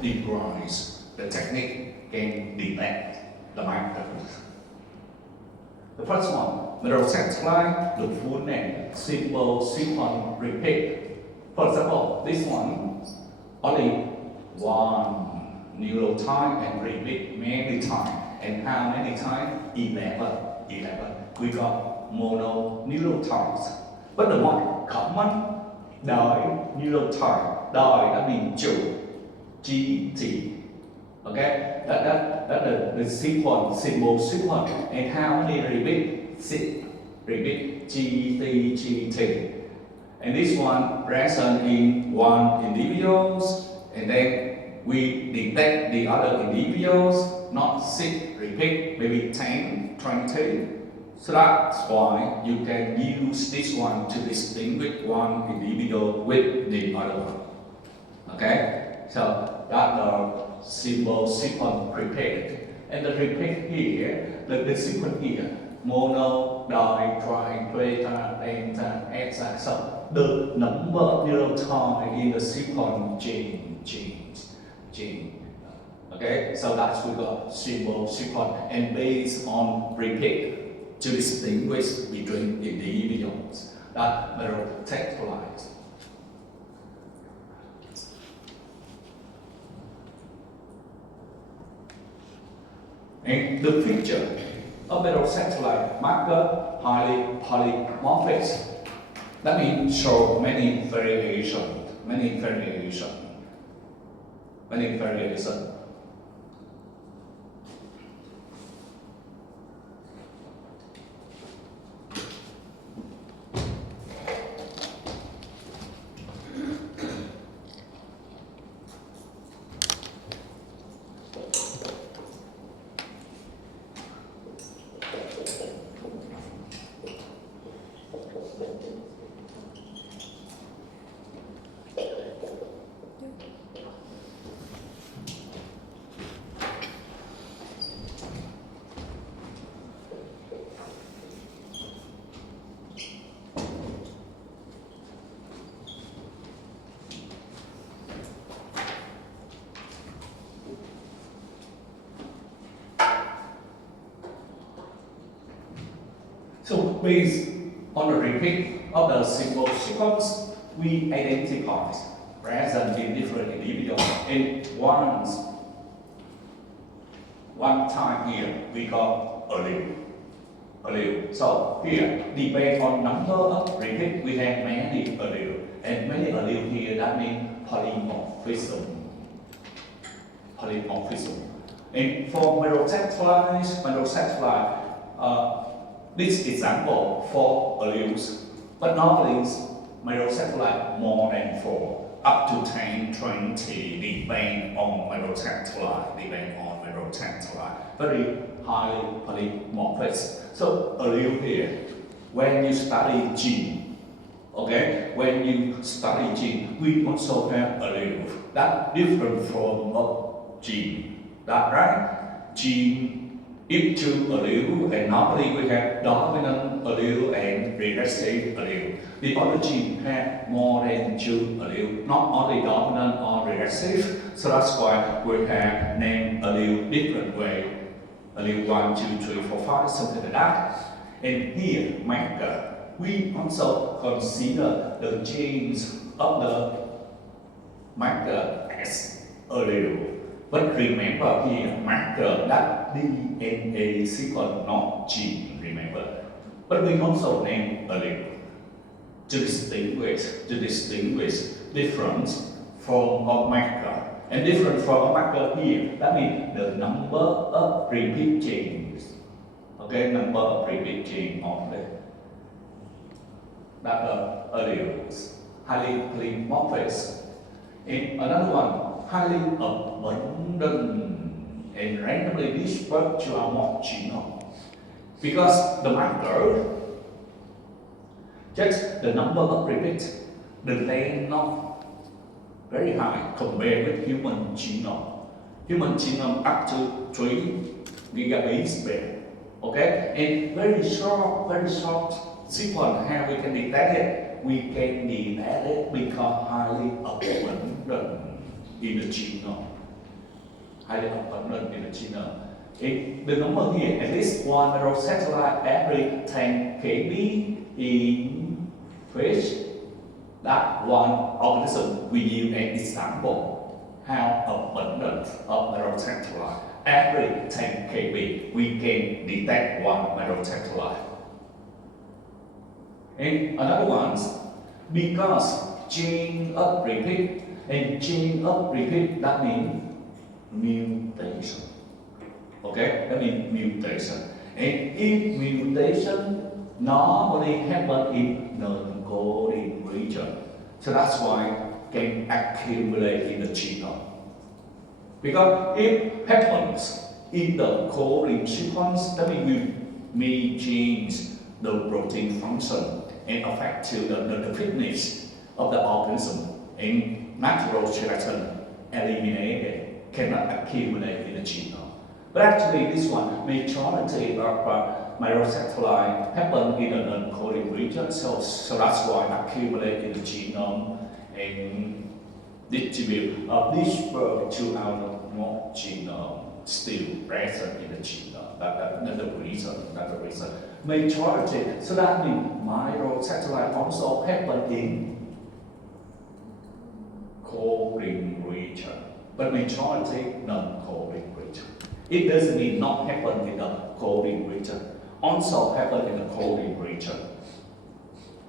decrease, the technique can detect the markers. The first one, metrosatellite, the full name, simple sequence repeat. For example, this one, only one nucleotide and repeat many times. And how many times? 11. We got mononucleotides. But the one common dinucleotide, di that means chủ, GT. Okay, that's the sequence, simple sequence. And how many repeat? 6 repeat, GT. And this one present in one individuals, and then we detect the other individuals, not 6 repeat, maybe 10, 20. So that's why you can use this one to distinguish one individual with the other one. Okay, so that's the simple sequence prepared. And the repeat here, the sequence here, mono, di, tri, beta, delta, eta. So the number of nucleotides in the sequence gene. Okay, so that's we got simple sequence and based on repeat to distinguish between individuals that metrosatellite. And the feature of metrosatellite marker highly polymorphic. That means show many variation. So based on the repeat of the simple sequence, we identify present in different individuals. And one time here we got allele. So here, depend on number of repeat, we have many allele. And many allele here, that means polymorphism. And for metrosatellite, this example 4 alleles, but normally metrosatellite more than 4, up to 10, 20, depend on metrosatellite. Very highly polymorphic. So allele here, when you study gene, okay, we also have allele that different from a gene. That right? Gene. If 2 allele, and normally we have dominant allele and recessive allele. The other gene have more than 2 allele, not only dominant or recessive, so that's why we have named allele different way. Allele 1, 2, 3, 4, 5, something like that. And here, marker, we also consider the genes of the marker as allele. But remember here, marker that DNA sequence, not gene, remember. But we also name allele to distinguish difference from a marker. And different from a marker here, that means the number of repeat genes. Okay, number of repeat genes only. That are alleles, highly polymorphic. And another one, highly abundant and randomly dispersed to our genome. Because the marker, just the number of repeats, the length not very high compared with human genome. Human genome up to 3 gigabase per. Okay, and very short sequence. How we can detect it? We can detect it because highly abundant in the genome. highly abundant in the genome. The number here, at least one microsatellite every 10 kb in fish. That one organism we use an example how abundant of microsatellite. Every 10 kb we can detect one microsatellite. And another one, because gene of repeat, and gene of repeat, that means mutation. Okay, that means mutation. And if mutation normally happen in non-coding region, so that's why can accumulate in the genome. Because if happens in the coding sequence, that means we may change the protein function and affect to the fitness of the organism, and natural selection eliminated, cannot accumulate in the genome. But actually this one, majority of microsatellite happen in the non-coding region, so that's why accumulate in the genome and distribute this to our more genome still present in the genome. That's the reason. Majority, so that means microsatellite also happen in coding region, but majority non-coding region. It doesn't mean not happen in the coding region, also happen in the coding region,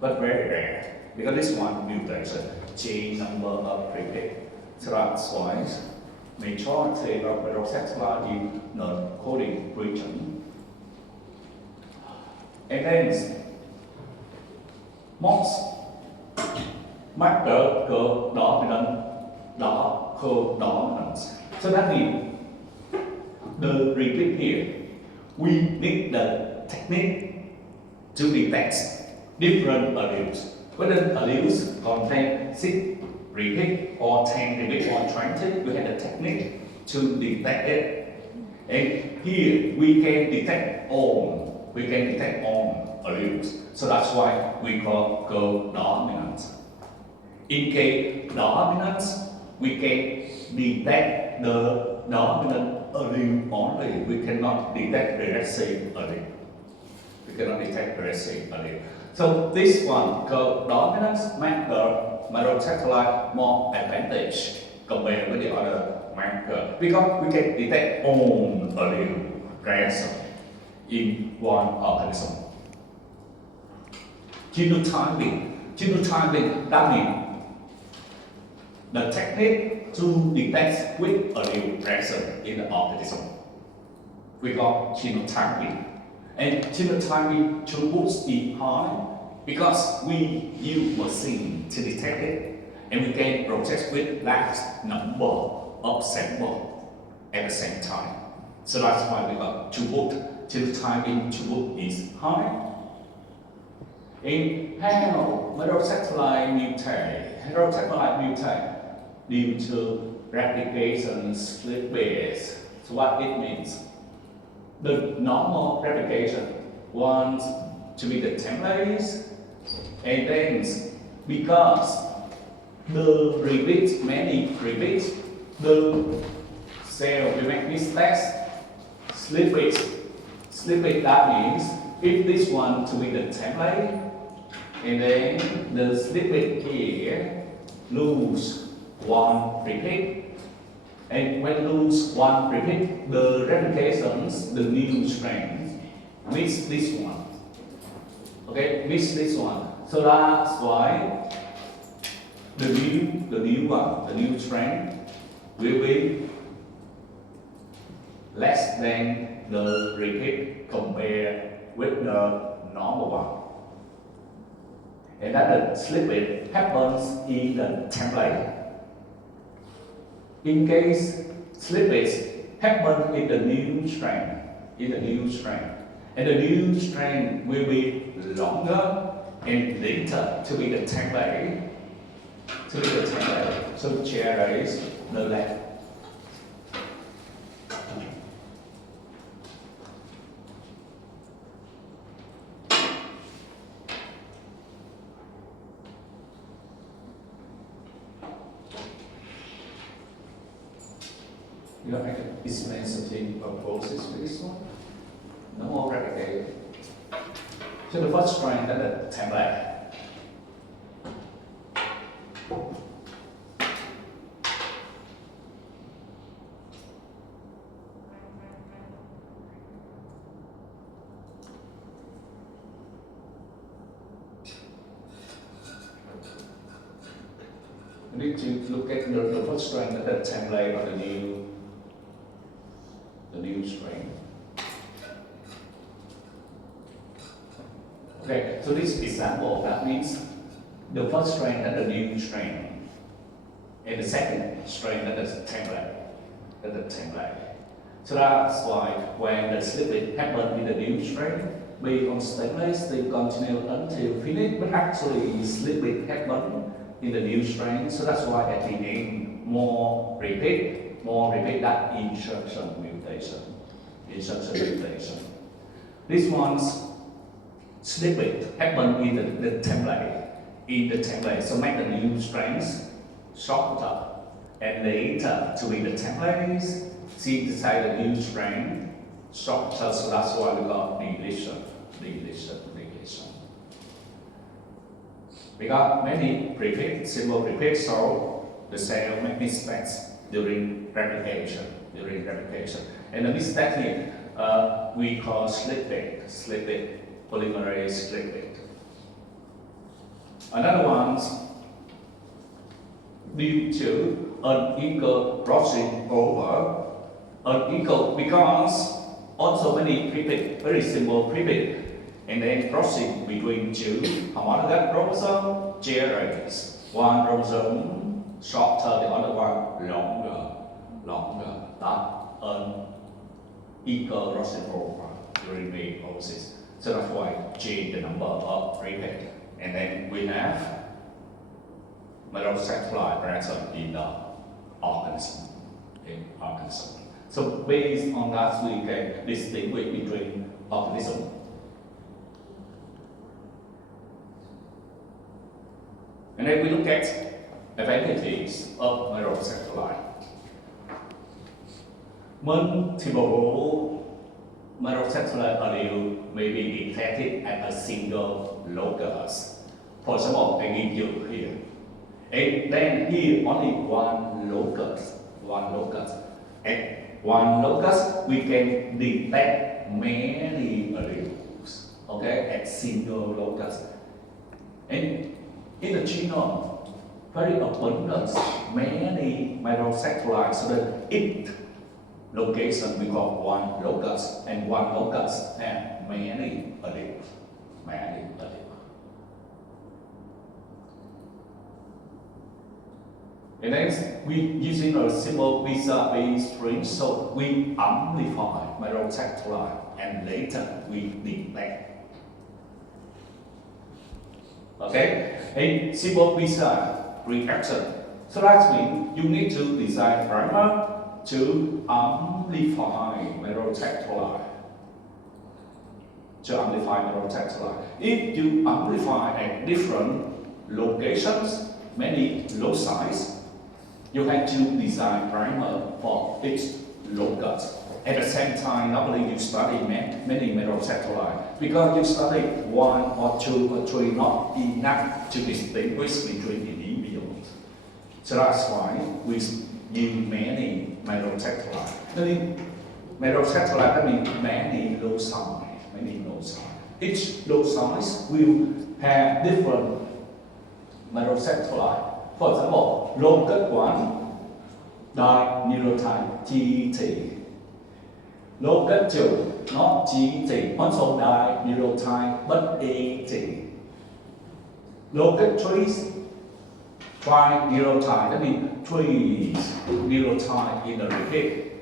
but very rare, because this one mutation, G number of repeat. So that's why majority of microsatellite in non-coding region. And then most marker co-dominance. So that means the repeat here, we need the technique to detect different alleles. Whether alleles contain 6 repeat or 10 repeat or 20, we have the technique to detect it. And here we can detect all alleles. So that's why we call co-dominance. In case dominance, we can detect the dominant allele only. We cannot detect recessive allele. So this one, co-dominance, makes the microsatellite more advantage compared with the other marker, because we can detect all allele present in one organism. Genotyping, that means the technique to detect which allele present in the organism. We call genotyping. And genotyping throughput is high because we use machine to detect it, and we can process with large number of samples at the same time. So that's why we got throughput. Genotyping throughput is high. In how microsatellite mutate due to replication slippage. So what it means? The normal replication wants to be the templates, and then because the repeats, many repeats, the cell will make mistakes, slippage. Slippage, that means if this one to be the template, and then the slippage here lose one repeat, and when lose one repeat, the replications, the new strand, miss this one. Okay, miss this one. So that's why the new strand will be less than the repeat compared with the normal one. And that the slippage happens in the template. In case slippage happens in the new strand, and the new strand will be longer and later to be the template. So chair is the left. You know, I can explain something of process with this one. No more replicate. So the first strain that the template. You need to look at the first strain that the template of the new strain. Okay, so this example, that means the first strain that the new strain, and the second strain that the template. So that's why when the slippage happens in the new strain, we on stainless they continue until finish, but actually slippage happens in the new strain. So that's why at the end more repeat that insertion mutation. This one's slippage happen in the template, so make the new strains shorter, and later to be the templates synthesize the new strain shorter, so that's why we got deletion. We got many prefix, simple prefix, so the cell make mistakes during replication. And the mistake here, we call slippage, polymerase slippage. Another one's due to unequal crossing over, unequal because also many prefix, very simple prefix, and then crossing between two homologous chromosomes generates one chromosome shorter, the other one longer. That unequal crossing over during meiosis. So that's why change the number of repeat. And then we have microsatellite present in the organism. So based on that, we can distinguish between organisms. And then we look at advantages of microsatellite. Multiple microsatellite allele may be detected at a single locus. For example, I give you here. And then here only one locus. At one locus, we can detect many alleles, okay, at single locus. And in the genome, very abundant, many microsatellites, so that each location we call one locus, and one locus have many alleles. And then we using a simple visa-based string, so we amplify microsatellite and later we detect. Okay, a simple visa reaction. So that means you need to design primer to amplify microsatellite. If you amplify at different locations, many loci, you have to design primer for each locus. At the same time, normally you study many microsatellites because you study one or two or three not enough to distinguish between individuals. So that's why we use many microsatellites. Microsatellite that means many loci. Each loci will have different microsatellite. For example, locus 1, dinucleotide GT. Locus 2, not GT, also dinucleotide but AT. Locus 3, trinucleotide, that means 3 nucleotides in the repeat.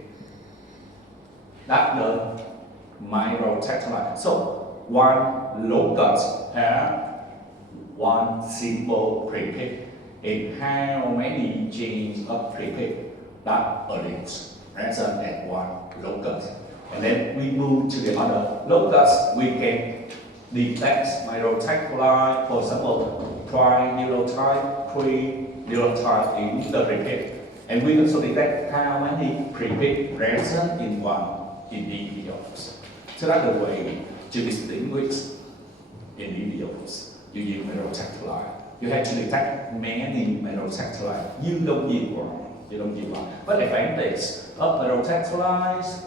That's the microsatellite. So one locus has one simple repeat. And how many genes of repeat that alleles present at one locus. And then we move to the other locus, we can detect microsatellite, for example, trinucleotide, 3 nucleotides in the repeat. And we also detect how many prepaid present in one individuals. So that's the way to distinguish individuals. You use metaloctactylide. You have to detect many metaloctactylide. You don't use one. You don't use one. But advantage of metaloctactylides,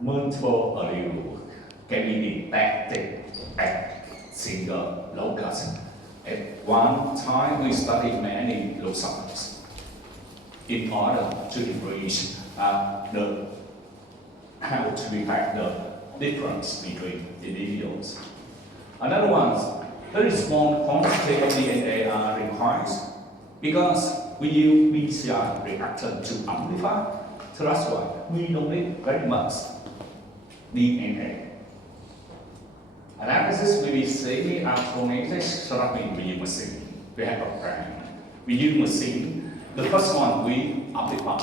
multiple alleles can be detected at single locus. At one time, we study many loci in order to increase how to detect the difference between individuals. Another one, very small quantity of DNA are required because we use PCR reactant to amplify. So that's why we don't need very much DNA. Analysis will be semi-automatic, so that means we use machine. We have a brand. We use machine. The first one we amplify,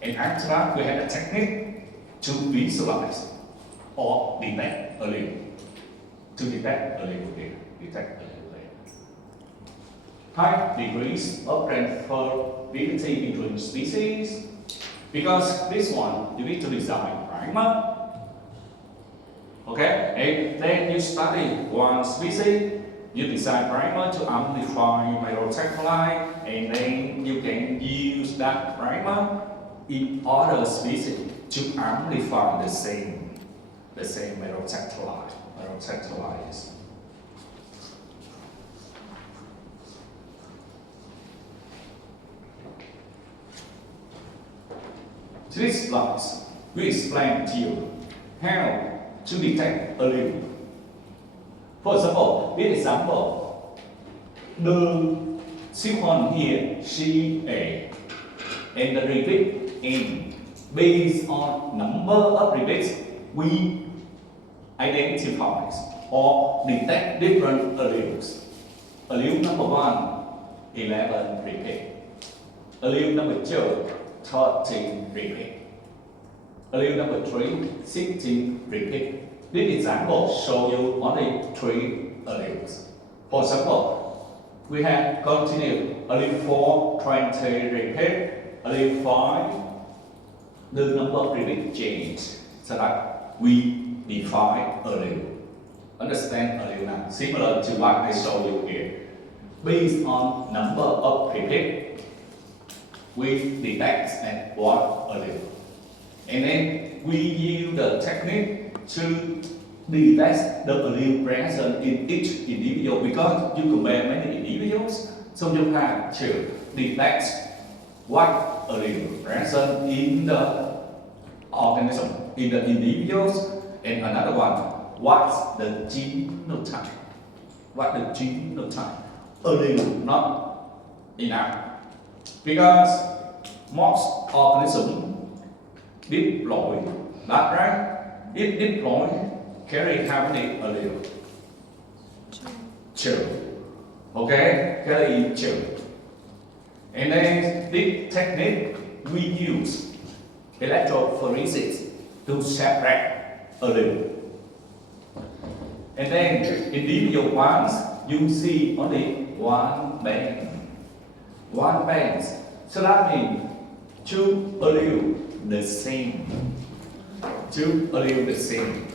and after that we have a technique to visualize or detect allele. To detect allele here, detect allele there. High degrees of transferability between species, because this one you need to design primer. Okay, and then you study one species, you design primer to amplify metaloctactylide, and then you can use that primer in other species to amplify the same metaloctactylide. So this slide, we explain to you how to detect allele. For example, this example, the sequence here CA and the repeat N, based on number of repeats, we identify or detect different alleles. Allele number 1, 11 repeat. Allele number 2, 13 repeat. Allele number 3, 16 repeat. This example shows you only 3 alleles. For example, we have continued allele 4, 20 repeat, allele 5, the number of repeats change, so that we define allele. Understand allele now? Similar to what I showed you here. Based on number of repeats, we detect at one allele. And then we use the technique to detect the allele present in each individual, because you compare many individuals, so you have to detect what allele present in the organism, in the individuals, and another one, what's the genotype? What the genotype? Allele not enough, because most organisms diploid, that's right? If diploid carry how many allele? 2. Okay, carry 2. And then this technique we use electrophoresis to separate allele. And then individual ones, you see only one band. One band. So that means 2 allele the same. 2 allele the same.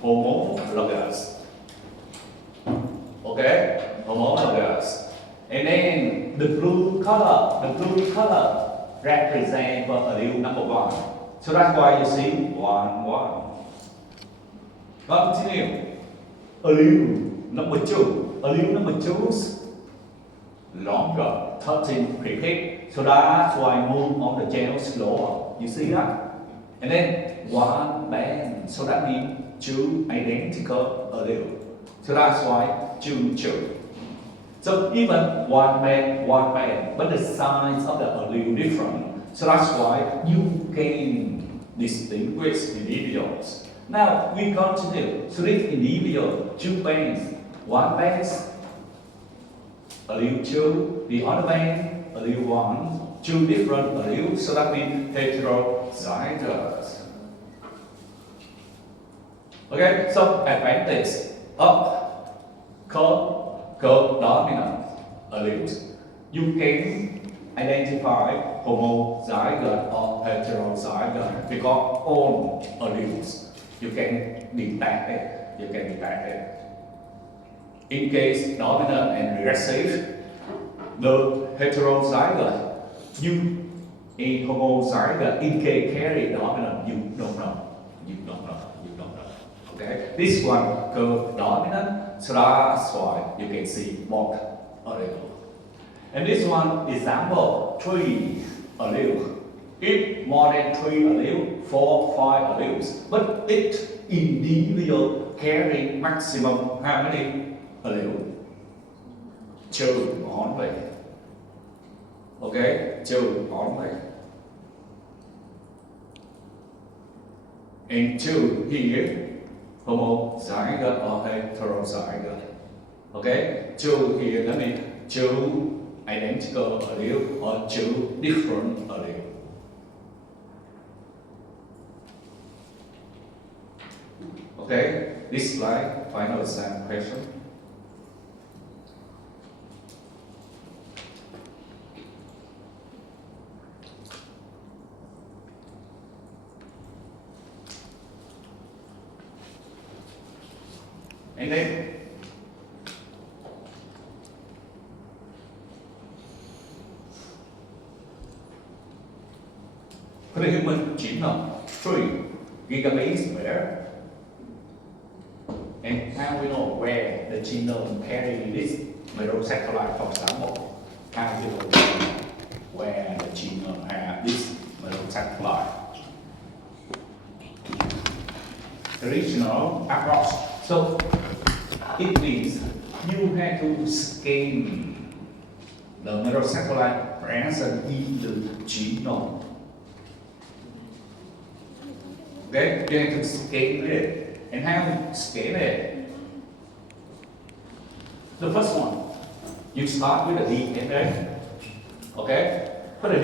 Homologous. Okay? Homologous. And then the blue color represents for allele number 1. So that's why you see 1, 1. Continue. Allele number 2. Allele number 2 is longer, 13 repeat. So that's why move on the gel slower. You see that? And then one band. So that means 2 identical allele. So that's why 2, 2. So even one band, but the size of the allele different. So that's why you can distinguish individuals. Now we continue. So this individual, 2 bands, one band, allele 2, the other band, allele 1, 2 different alleles, so that means heterozygous. Okay, so advantage of co-dominant alleles. You can identify homozygote or heterozygote because all alleles you can detect it. You can detect it. In case dominant and recessive, the heterozygote, you a homozygote in case carry dominant, you don't know. You don't know. You don't know. Okay? This one curve dominant, so that's why you can see both allele. And this one example 3 allele. If more than 3 allele, 4, 5 alleles, but each individual carrying maximum how many allele? Two only. Okay, two only. And two here, homozygote or heterozygote. Okay, two here, that means two identical allele or two different allele. Okay, this slide, final exam question. And then for the human genome, 3 gigabase where, and how we know where the genome carry this microsaccharide, for example, how we know where the genome have this microsaccharide. Original approach. So it means you have to scan the microsaccharide present in the genome. Okay, you have to scan it. And how to scan it? The first one, you start with the DNA. Okay, put a